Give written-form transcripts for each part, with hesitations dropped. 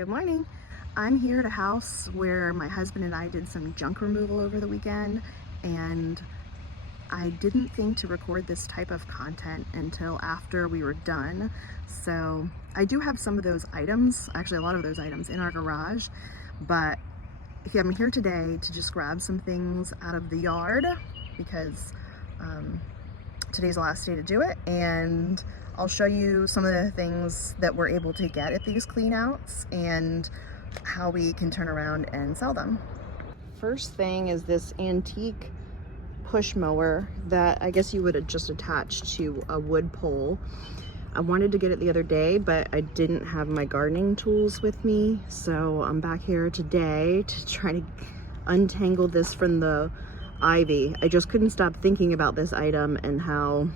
Good morning. I'm here at a house where my husband and I did some junk removal over the weekend, and I didn't think to record this type of content until after we were done. So I do have some of those items, actually a lot of those items in our garage, but I'm here today to just grab some things out of the yard because today's the last day to do it, and I'll show you some of the things that we're able to get at these clean outs and how we can turn around and sell them. First thing is this antique push mower that I guess you would just attach to a wood pole. I wanted to get it the other day, but I didn't have my gardening tools with me, so I'm back here today to try to untangle this from the ivy. I just couldn't stop thinking about this item and how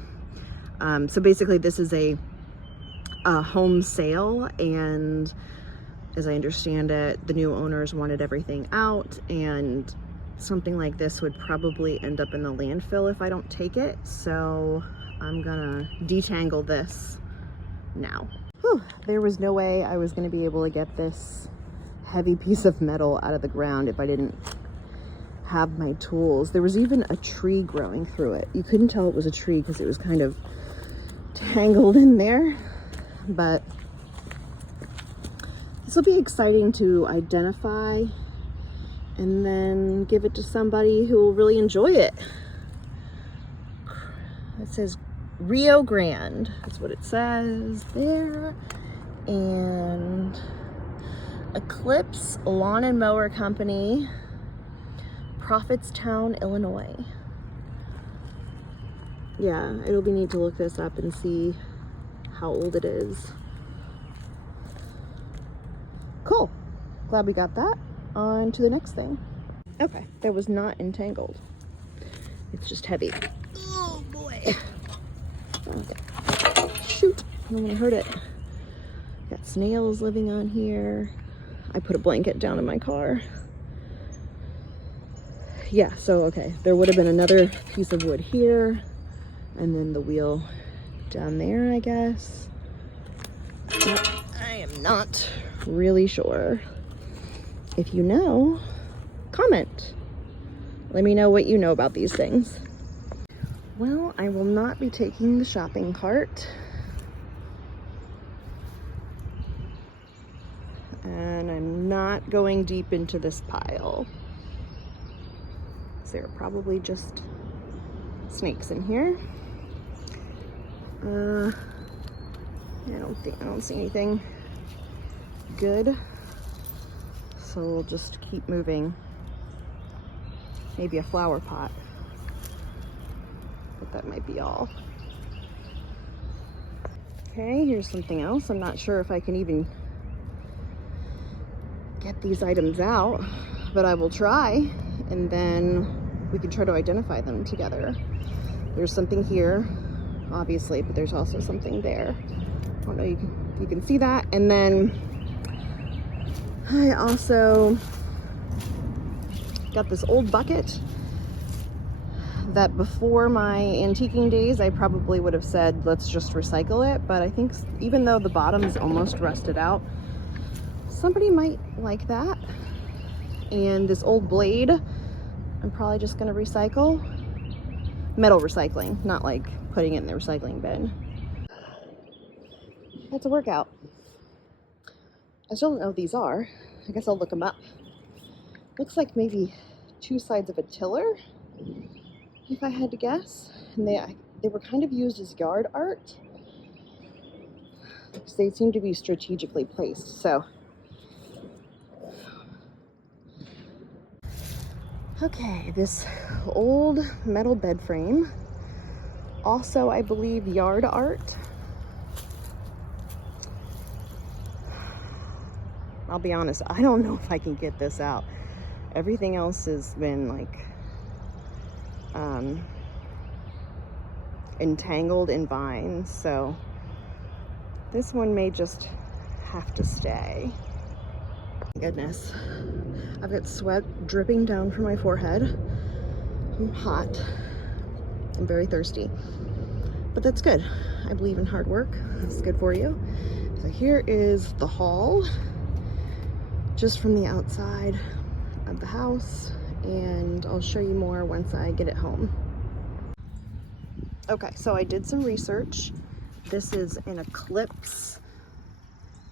so basically this is a home sale, and as I understand it, the new owners wanted everything out, and something like this would probably end up in the landfill if I don't take it. So I'm gonna detangle this now. Whew, there was no way I was gonna be able to get this heavy piece of metal out of the ground if I didn't have my tools. There was even a tree growing through it. You couldn't tell it was a tree because it was kind of tangled in there, but this will be exciting to identify and then give it to somebody who will really enjoy it. It says Rio Grande, that's what it says there, and Eclipse Lawn and Mower Company, Prophetstown, Illinois. Yeah, it'll be neat to look this up and see how old it is. Cool. Glad we got that. On to the next thing. Okay, that was not entangled. It's just heavy. Oh boy. Okay. Shoot, I don't want to hurt it. Got snails living on here. I put a blanket down in my car. Yeah, so okay, there would have been another piece of wood here, and then the wheel down there, I guess. I am not really sure. If you know, comment. Let me know what you know about these things. Well, I will not be taking the shopping cart. And I'm not going deep into this pile. There are probably just snakes in here. I don't see anything good, so we'll just keep moving. Maybe a flower pot, but that might be all. Okay, here's something else. I'm not sure if I can even get these items out, but I will try, and then we can try to identify them together. There's something here, obviously, but there's also something there. I don't know if you can see that. And then I also got this old bucket that before my antiquing days, I probably would have said, let's just recycle it. But I think even though the bottom's almost rusted out, somebody might like that. And this old blade, I'm probably just gonna recycle. Metal recycling, not like putting it in the recycling bin. That's a workout. I still don't know what these are. I guess I'll look them up. Looks like maybe two sides of a tiller, if I had to guess. And they were kind of used as yard art, because they seem to be strategically placed. So, okay, this old metal bed frame, also I believe yard art. I'll be honest, I don't know if I can get this out. Everything else has been like entangled in vines, so this one may just have to stay. Goodness, I've got sweat dripping down from my forehead. I'm hot. I'm very thirsty, but that's good. I believe in hard work. It's good for you. So here is the haul. just from the outside of the house, and I'll show you more once I get it home. Okay, so I did some research. This is an Eclipse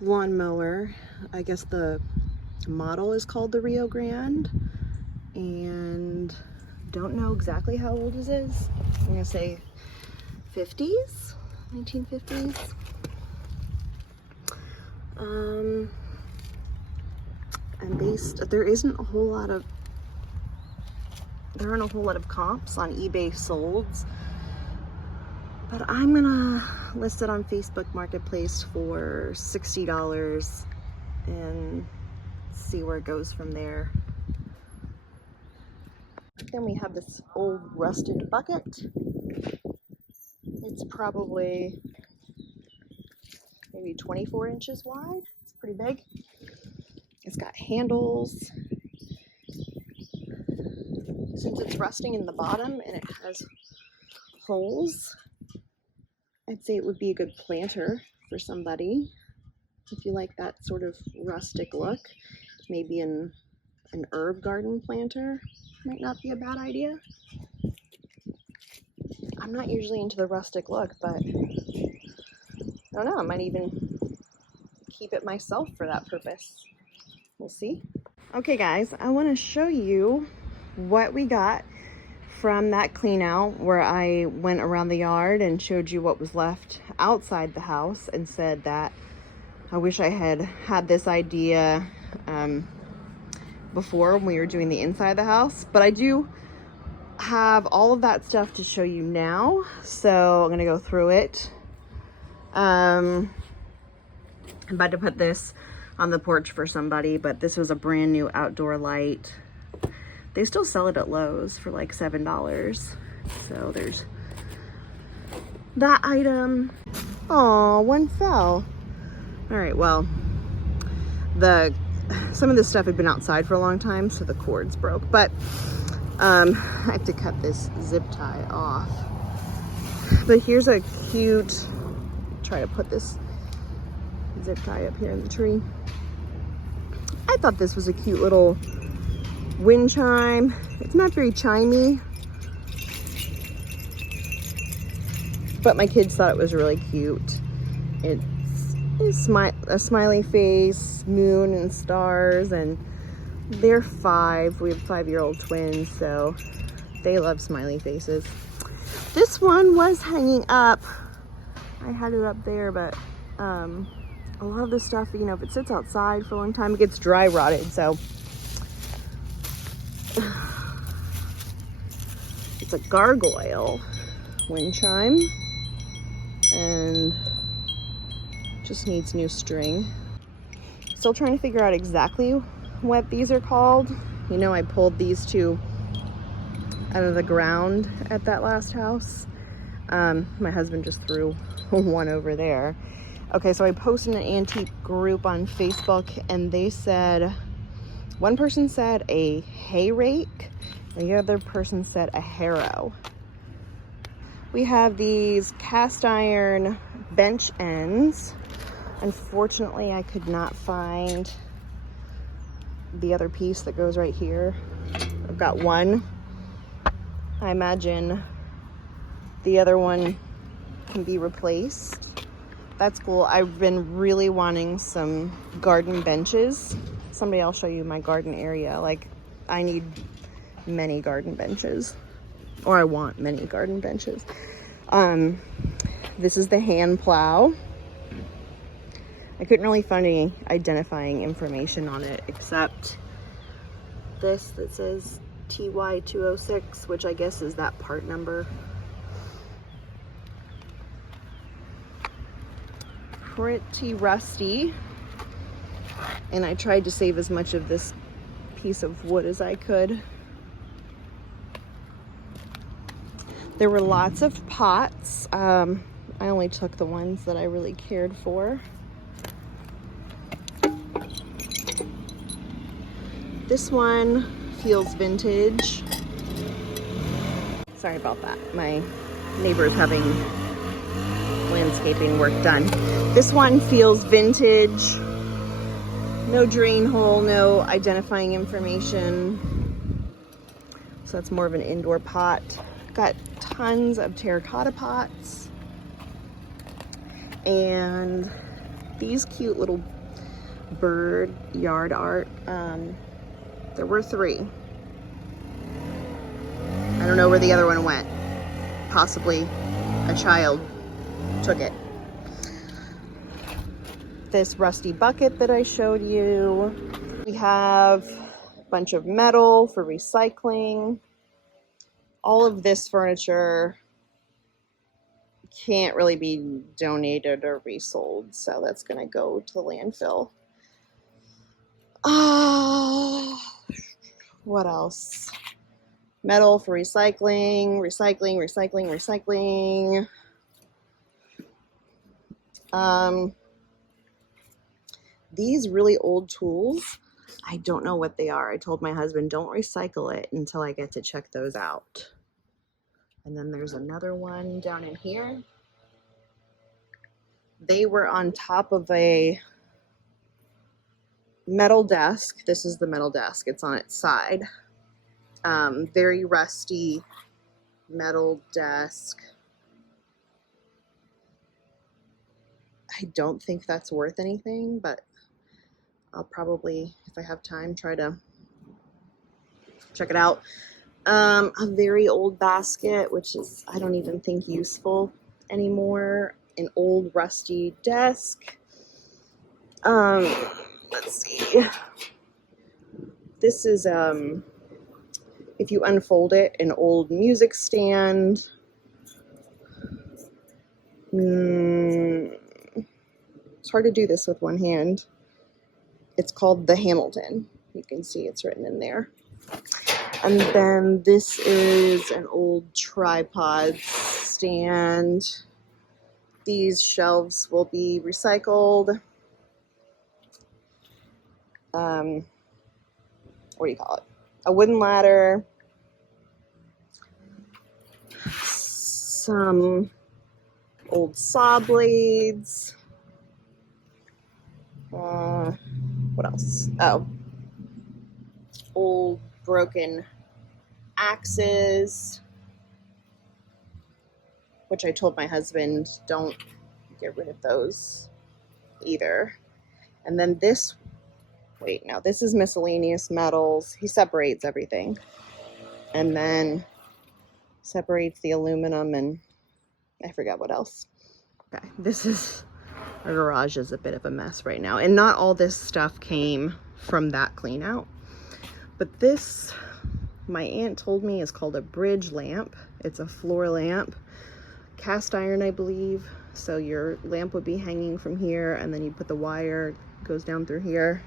lawnmower. I guess the model is called the Rio Grande, and don't know exactly how old it is. I'm gonna say 50s, 1950s. And there aren't a whole lot of comps on eBay solds, but I'm gonna list it on Facebook Marketplace for $60 and see where it goes from there. Then we have this old rusted bucket. It's probably maybe 24 inches wide. It's pretty big. It's got handles. Since it's rusting in the bottom and it has holes, I'd say it would be a good planter for somebody. If you like that sort of rustic look, maybe an herb garden planter might not be a bad idea. I'm not usually into the rustic look, but I don't know, I might even keep it myself for that purpose. We'll see. Okay guys, I want to show you what we got from that clean out where I went around the yard and showed you what was left outside the house and said that I wish I had this idea before when we were doing the inside of the house, but I do have all of that stuff to show you now, so I'm gonna go through it. I'm about to put this on the porch for somebody, but this was a brand new outdoor light. They still sell it at Lowe's for like $7. So there's that item. Oh, one fell. All right, well, some of this stuff had been outside for a long time, so the cords broke, but I have to cut this zip tie off. But here's a cute, try to put this zip tie up here in the tree. I thought this was a cute little wind chime. It's not very chimey, but my kids thought it was really cute. It's a smiley face, moon and stars, and they're 5. We have 5-year-old twins, so they love smiley faces. This one was hanging up. I had it up there, but a lot of this stuff, you know, if it sits outside for a long time, it gets dry rotted, so it's a gargoyle wind chime and just needs new string. Still trying to figure out exactly what these are called. You know, I pulled these two out of the ground at that last house. My husband just threw one over there. Okay, so I posted an antique group on Facebook, and they said, one person said a hay rake, and the other person said a harrow. We have these cast iron bench ends. Unfortunately, I could not find the other piece that goes right here. I've got one. I imagine the other one can be replaced. That's cool. I've been really wanting some garden benches. Someday I'll show you my garden area. Like, I need many garden benches, or I want many garden benches. This is the hand plow. I couldn't really find any identifying information on it except this that says TY206, which I guess is that part number. Pretty rusty, and I tried to save as much of this piece of wood as I could. There were lots of pots. I only took the ones that I really cared for. This one feels vintage. Sorry about that. My neighbor's having landscaping work done. This one feels vintage. No drain hole, no identifying information. So that's more of an indoor pot. Got tons of terracotta pots. And these cute little bird yard art. There were 3. I don't know where the other one went. Possibly a child took it. This rusty bucket that I showed you. We have a bunch of metal for recycling. All of this furniture can't really be donated or resold, so that's gonna go to the landfill. What else? Metal for recycling, recycling. These really old tools, I don't know what they are. I told my husband, don't recycle it until I get to check those out. And then there's another one down in here. They were on top of a metal desk. This is the metal desk. It's on its side. Very rusty metal desk. I don't think that's worth anything, but I'll probably, if I have time, try to check it out. A very old basket, which is, I don't even think useful anymore. An old rusty desk. Let's see. This is, if you unfold it, an old music stand. It's hard to do this with one hand. It's called the Hamilton. You can see it's written in there. And then this is an old tripod stand. These shelves will be recycled. What do you call it? A wooden ladder. Some old saw blades. What else? Oh, old broken axes, which I told my husband, don't get rid of those either. And then this, wait, no, this is miscellaneous metals. He separates everything and then separates the aluminum and I forgot what else. Okay, this is, our garage is a bit of a mess right now. And not all this stuff came from that clean out. But this, my aunt told me, is called a bridge lamp. It's a floor lamp, cast iron, I believe. So your lamp would be hanging from here and then you put the wire, goes down through here.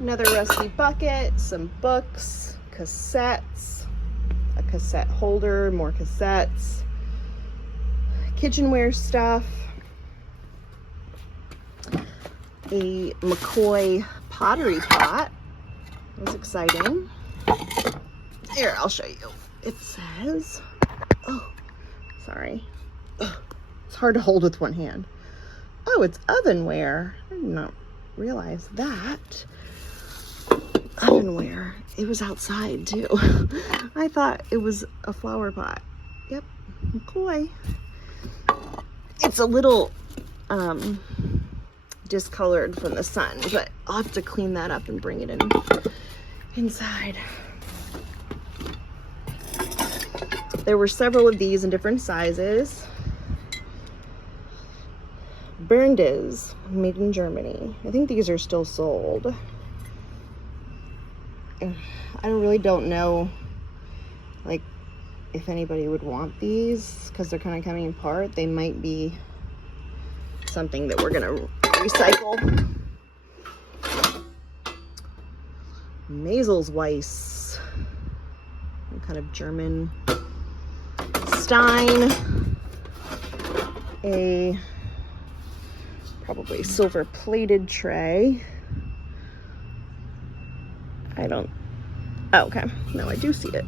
Another rusty bucket, some books, cassettes, a cassette holder, more cassettes, kitchenware stuff, a McCoy pottery pot. That was exciting. Here, I'll show you. It says, oh, sorry. It's hard to hold with one hand. Oh, it's ovenware. I did not realize that. Ovenware. It was outside too. I thought it was a flower pot. Yep, McCoy. It's a little discolored from the sun, but I'll have to clean that up and bring it inside. There were several of these in different sizes. Berndes, made in Germany. I think these are still sold. I really don't know, like, if anybody would want these because they're kind of coming apart. They might be something that we're gonna recycle. Maiselsweiss, some kind of German Stein, a probably silver plated tray. Oh, okay, no, I do see it.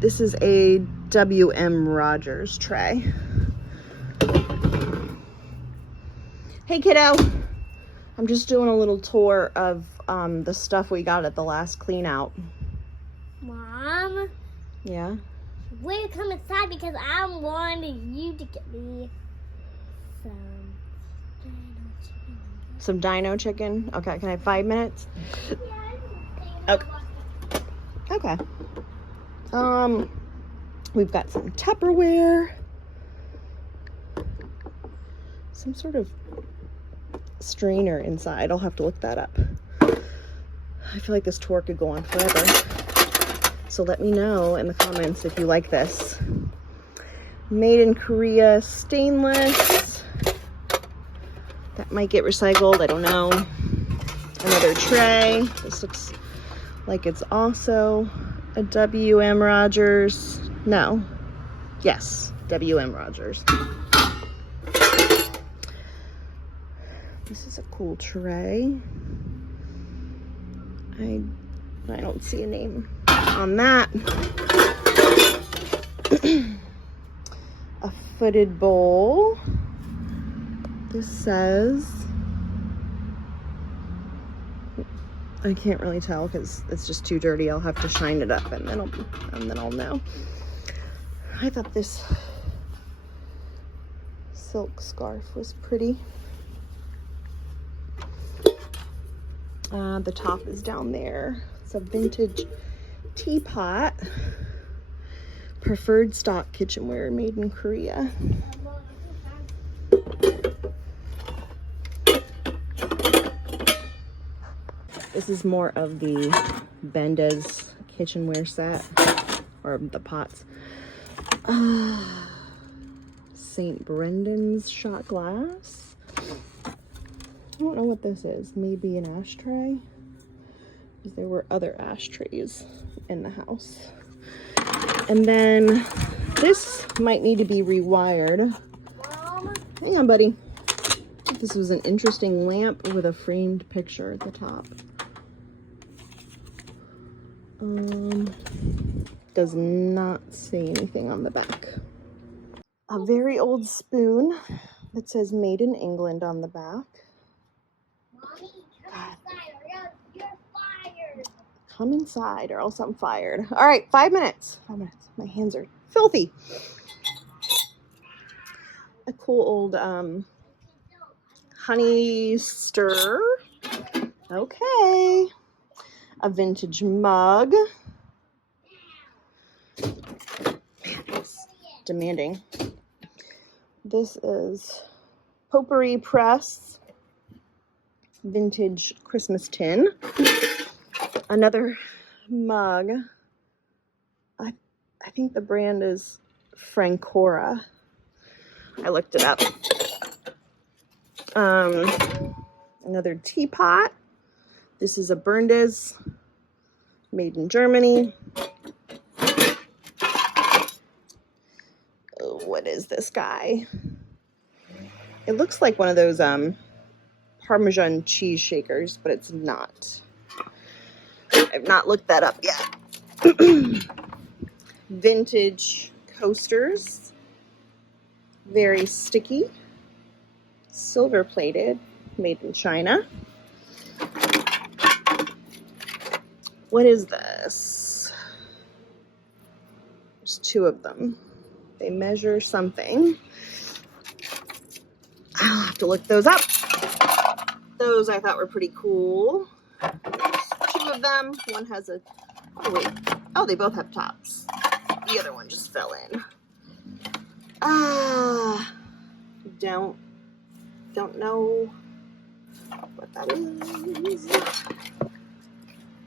This is a W.M. Rogers tray. Hey kiddo, I'm just doing a little tour of the stuff we got at the last clean out. Mom? Yeah? Will you come inside because I wanted you to get me Some dino chicken? Okay, can I have 5 minutes? Okay. Okay. We've got some Tupperware. Some sort of strainer inside. I'll have to look that up. I feel like this tour could go on forever. So let me know in the comments if you like this. Made in Korea stainless. That might get recycled, I don't know. Another tray. This looks like it's also a W.M. Rogers. No. Yes, W.M. Rogers. This is a cool tray. I don't see a name on that. A footed bowl. This says, I can't really tell because it's just too dirty. I'll have to shine it up and then I'll know. I thought this silk scarf was pretty. The top is down there. It's a vintage teapot. Preferred stock kitchenware made in Korea. This is more of the Benda's kitchenware set, or the pots. St. Brendan's shot glass. I don't know what this is. Maybe an ashtray? Because there were other ashtrays in the house. And then this might need to be rewired. Mom? Hang on, buddy. This was an interesting lamp with a framed picture at the top. Does not say anything on the back. A very old spoon that says made in England on the back. Mommy, come inside or else you're fired. Come inside or else I'm fired. All right, 5 minutes. 5 minutes. My hands are filthy. A cool old honey stir. Okay. A vintage mug. Man, it's demanding. This is Potpourri Press. Vintage Christmas tin. Another mug. I think the brand is Francora. I looked it up. Another teapot. This is a Berndes, made in Germany. Oh, what is this guy? It looks like one of those Parmesan cheese shakers, but it's not. I've not looked that up yet. Vintage coasters. Very sticky. Silver plated, made in China. What is this? There's two of them. They measure something. I'll have to look those up. Those I thought were pretty cool. There's two of them. One has a, oh wait, oh, they both have tops. The other one just fell in. Don't know what that is.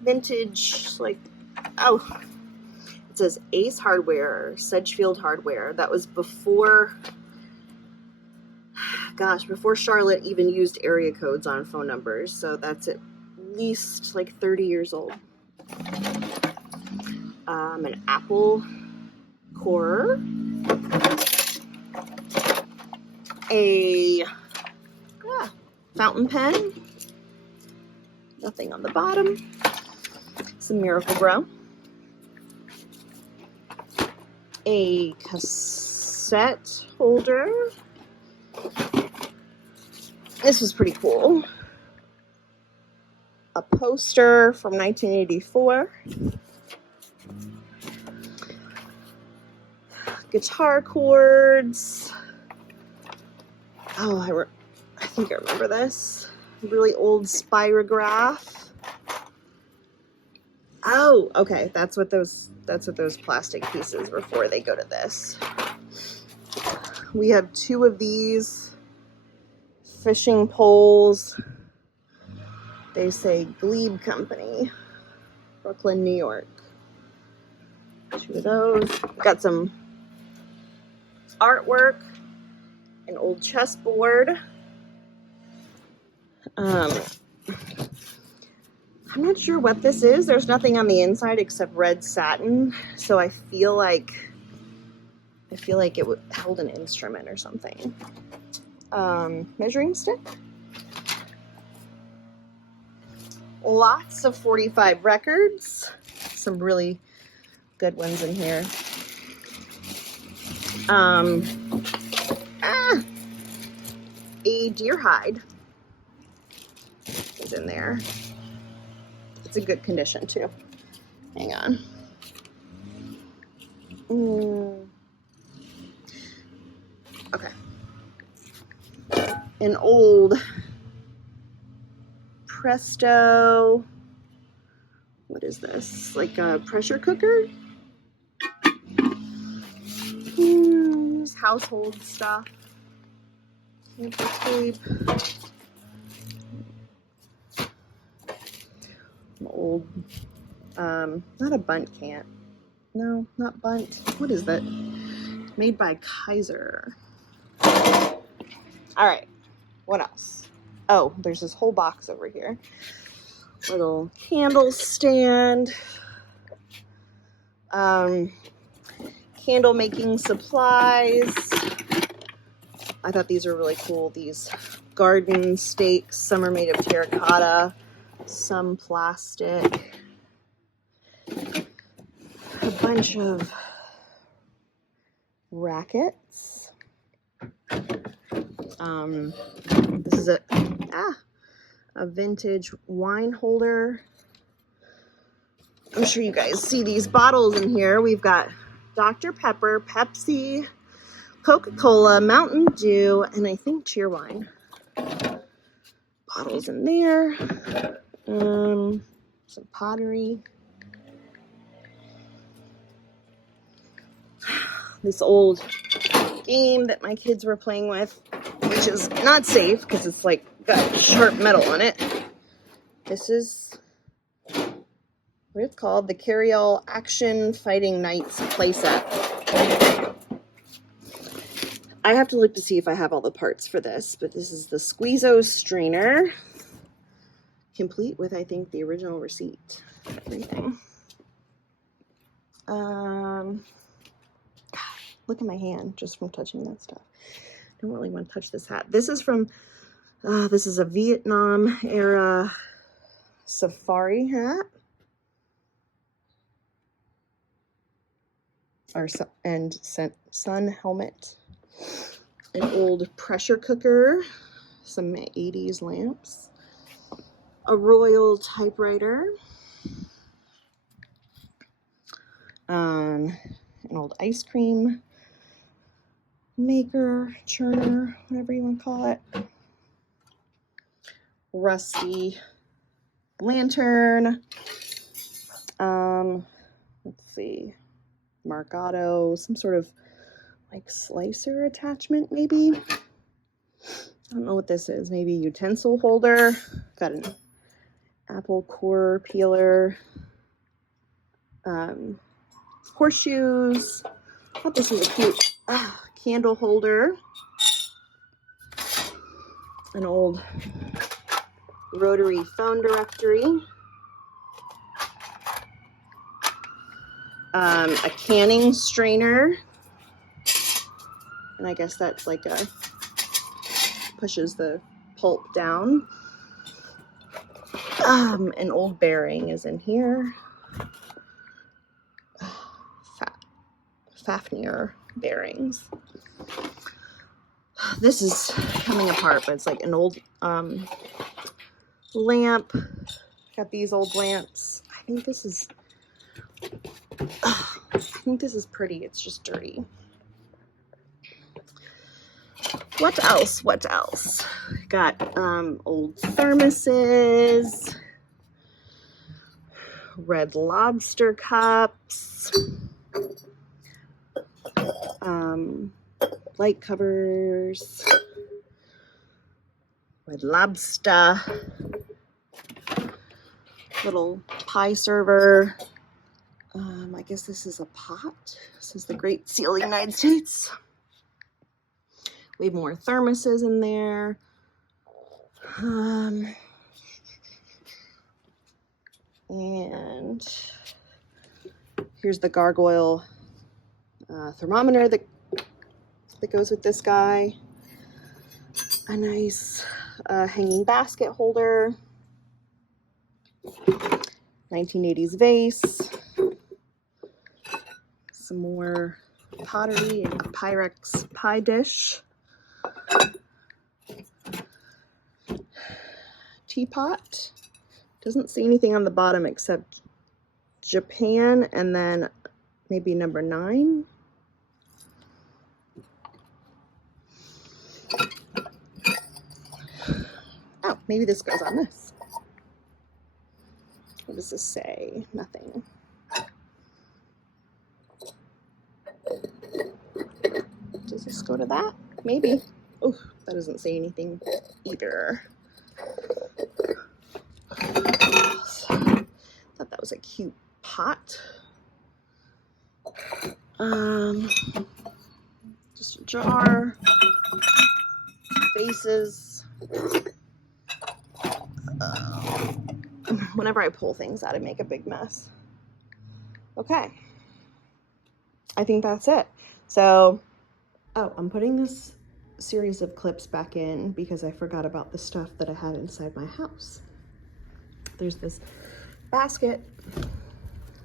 Vintage, like, oh, it says Ace Hardware, Sedgefield Hardware. That was before, gosh, before Charlotte even used area codes on phone numbers. So that's at least like 30 years old. An Apple core. A fountain pen. Nothing on the bottom. Some Miracle Grow. A cassette holder. This was pretty cool. A poster from 1984. Guitar chords. Oh, I think I remember this. Really old spirograph. Oh, okay. That's what those plastic pieces were for. They go to this. We have 2 of these fishing poles. They say Glebe Company, Brooklyn, New York. 2 of those. Got some artwork, an old chessboard. I'm not sure what this is. There's nothing on the inside except red satin, so I feel like it held an instrument or something. Measuring stick. Lots of 45 records. Some really good ones in here. A deer hide is in there. It's in good condition too. Hang on. Okay. An old Presto. What is this? Like a pressure cooker? Household stuff. Tape. Old, not a bunt can. No, not bunt. What is that? Made by Kaiser. All right. What else? Oh, there's this whole box over here. Little candle stand. Candle making supplies. I thought these were really cool. These garden stakes. Some are made of terracotta, some plastic. A bunch of rackets. This is a vintage wine holder. I'm sure you guys see these bottles in here. We've got Dr. Pepper, Pepsi, Coca-Cola, Mountain Dew, and I think Cheerwine. Bottles in there. Some pottery. This old game that my kids were playing with, which is not safe because it's like got sharp metal on it. This is what it's called, the Carry-All Action Fighting Knights playset. I have to look to see if I have all the parts for this, but this is the Squeezo strainer, complete with, I think, the original receipt. Everything. Look at my hand just from touching that stuff. I don't really want to touch this hat. This is from, this is a Vietnam era safari hat. And sun helmet. An old pressure cooker. Some 80s lamps. A Royal typewriter. An old ice cream maker, churner, whatever you want to call it. Rusty lantern. Let's see. Marcato, some sort of like slicer attachment, maybe. I don't know what this is. Maybe utensil holder. Got an apple core peeler. Horseshoes. I thought this was a cute candle holder. An old rotary phone directory. A canning strainer. And I guess that's like pushes the pulp down. An old bearing is in here. Fafnir bearings. This is coming apart, but it's like an old lamp. Got these old lamps. I think this is pretty. It's just dirty. What else? Got old thermoses, Red Lobster cups, light covers, Red Lobster, little pie server. I guess this is a pot. This is the Great Seal of the United States. We have more thermoses in there. And here's the gargoyle thermometer that goes with this guy. A nice hanging basket holder. 1980s vase. Some more pottery and a Pyrex pie dish. Teapot. Doesn't see anything on the bottom except Japan and then maybe number 9. Oh, maybe this goes on this. What does this say? Nothing. Does this go to that? Maybe. Oh, that doesn't say anything either. Thought that was a cute pot. Just a jar. Vases. Whenever I pull things out, I make a big mess. Okay. I think that's it. So, oh, I'm putting this series of clips back in because I forgot about the stuff that I had inside my house. There's this basket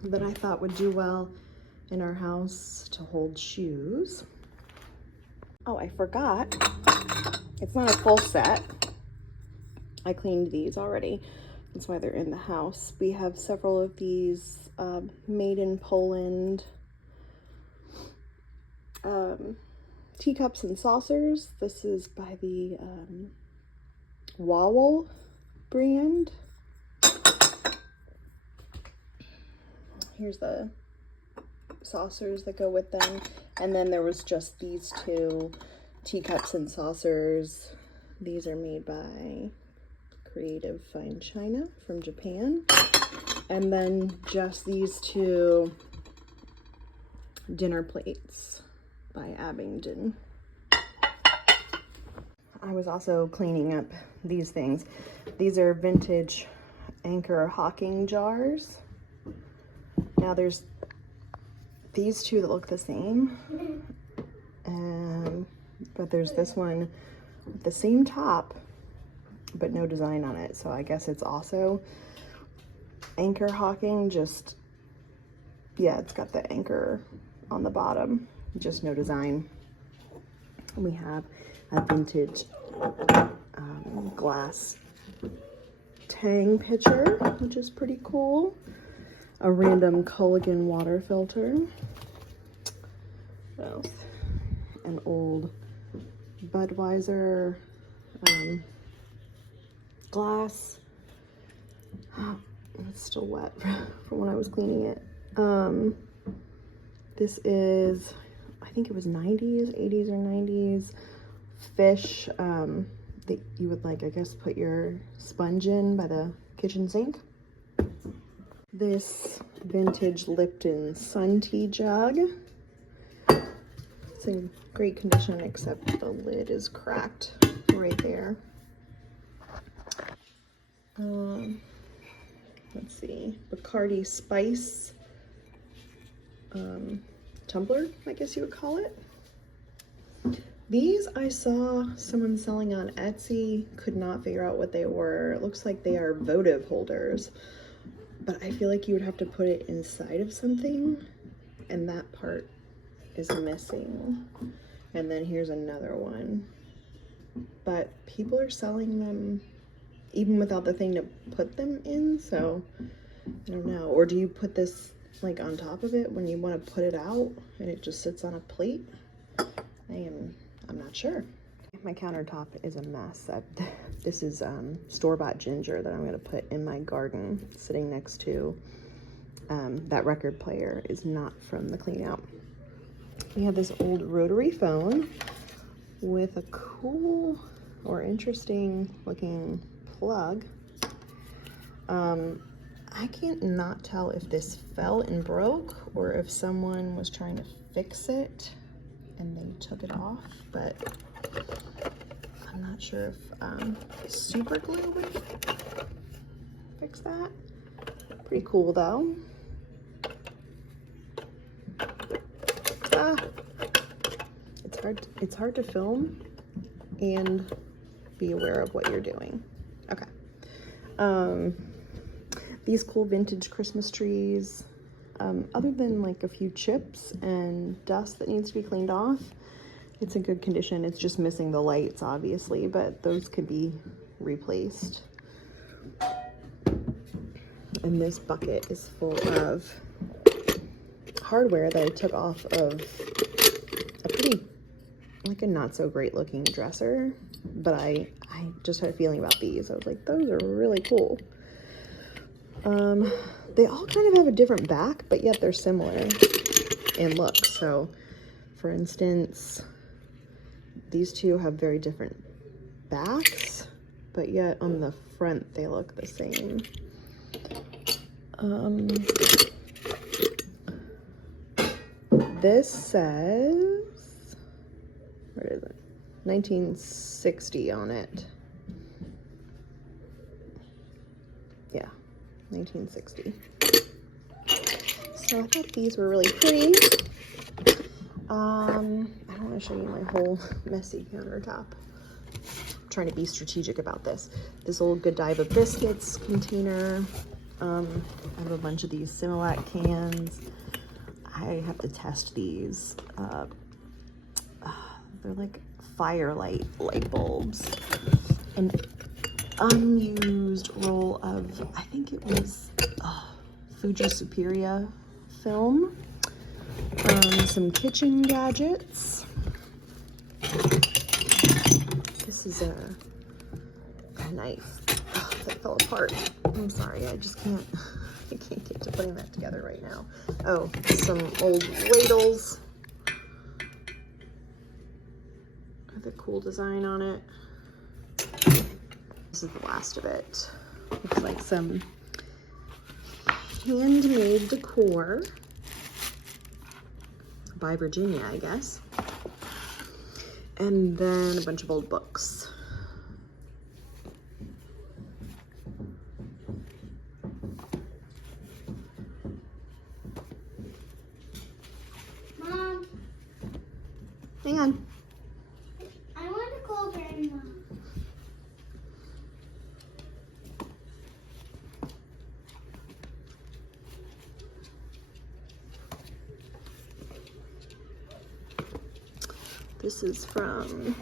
that I thought would do well in our house to hold shoes. Oh, I forgot. It's not a full set. I cleaned these already. That's why they're in the house. We have several of these made in Poland teacups and saucers. This is by the Wawel brand. Here's the saucers that go with them. And then there was just these 2 teacups and saucers. These are made by Creative Fine China from Japan. And then just these 2 dinner plates by Abingdon. I was also cleaning up these things. These are vintage Anchor hawking jars. Now there's these 2 that look the same, but there's this one with the same top but no design on it, so I guess it's also Anchor hawking, just, yeah, it's got the anchor on the bottom, just no design. We have a vintage glass Tang pitcher, which is pretty cool. A random Culligan water filter. What else? An old Budweiser glass. Oh, it's still wet from when I was cleaning it. This is, I think it was 90s, 80s or 90s fish that you would, like, I guess, put your sponge in by the kitchen sink. This vintage Lipton Sun Tea jug. It's in great condition except the lid is cracked right there. Let's see, Bacardi Spice tumbler, I guess you would call it. These I saw someone selling on Etsy, could not figure out what they were. It looks like they are votive holders, but I feel like you would have to put it inside of something, and that part is missing. And then here's another one. but people are selling them even without the thing to put them in, so I don't know. Or do you put this like on top of it when you want to put it out and it just sits on a plate? I'm not sure. My countertop is a mess. This is store-bought ginger that I'm going to put in my garden, sitting next to that record player is not from the clean out. We have this old rotary phone with a cool or interesting looking plug. I can't not tell if this fell and broke or if someone was trying to fix it and they took it off, but I'm not sure if super glue would fix that. Pretty cool though. It's hard to film and be aware of what you're doing. Okay. These cool vintage Christmas trees, other than like a few chips and dust that needs to be cleaned off, it's in good condition. It's just missing the lights, obviously, but those could be replaced. And this bucket is full of hardware that I took off of a pretty, like a not so great looking dresser, but I just had a feeling about these. I was like, those are really cool. They all kind of have a different back, but yet they're similar in look. So for instance, these two have very different backs, but yet on the front they look the same. This says, where is it? 1960 on it. Yeah, 1960. So I thought these were really pretty. I don't want to show you my whole messy countertop. I'm trying to be strategic about this. This old Godiva biscuits container. I have a bunch of these Similac cans. I have to test these. They're like firelight light bulbs. An unused roll of, I think it was Fuji Superia film. Some kitchen gadgets. This is a knife that fell apart. I'm sorry, I just can't, I can't get to putting that together right now. Oh, some old ladles with a cool design on it. This is the last of it. Looks like some handmade decor by Virginia, I guess. And then a bunch of old books. Mom, Hang on. I want to call Grandma. This is from,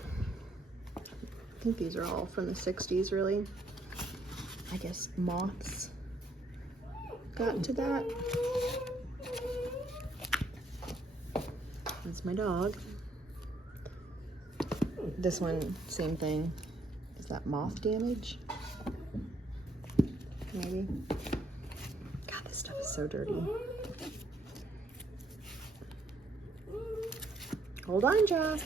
I think these are all from the 60s, really. I guess moths got to that. That's my dog. This one, same thing. Is that moth damage? Maybe. God, this stuff is so dirty. Hold on, Jack.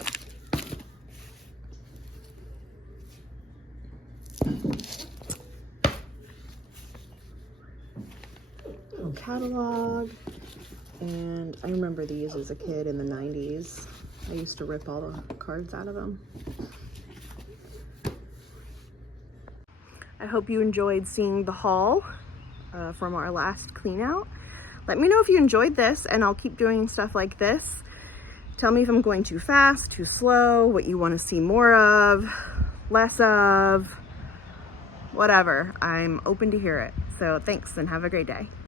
Catalog. And I remember these as a kid in the 90s. I used to rip all the cards out of them. I hope you enjoyed seeing the haul from our last clean out. Let me know if you enjoyed this, and I'll keep doing stuff like this. Tell me if I'm going too fast, too slow, what you want to see more of, less of, whatever. I'm open to hear it. So thanks and have a great day.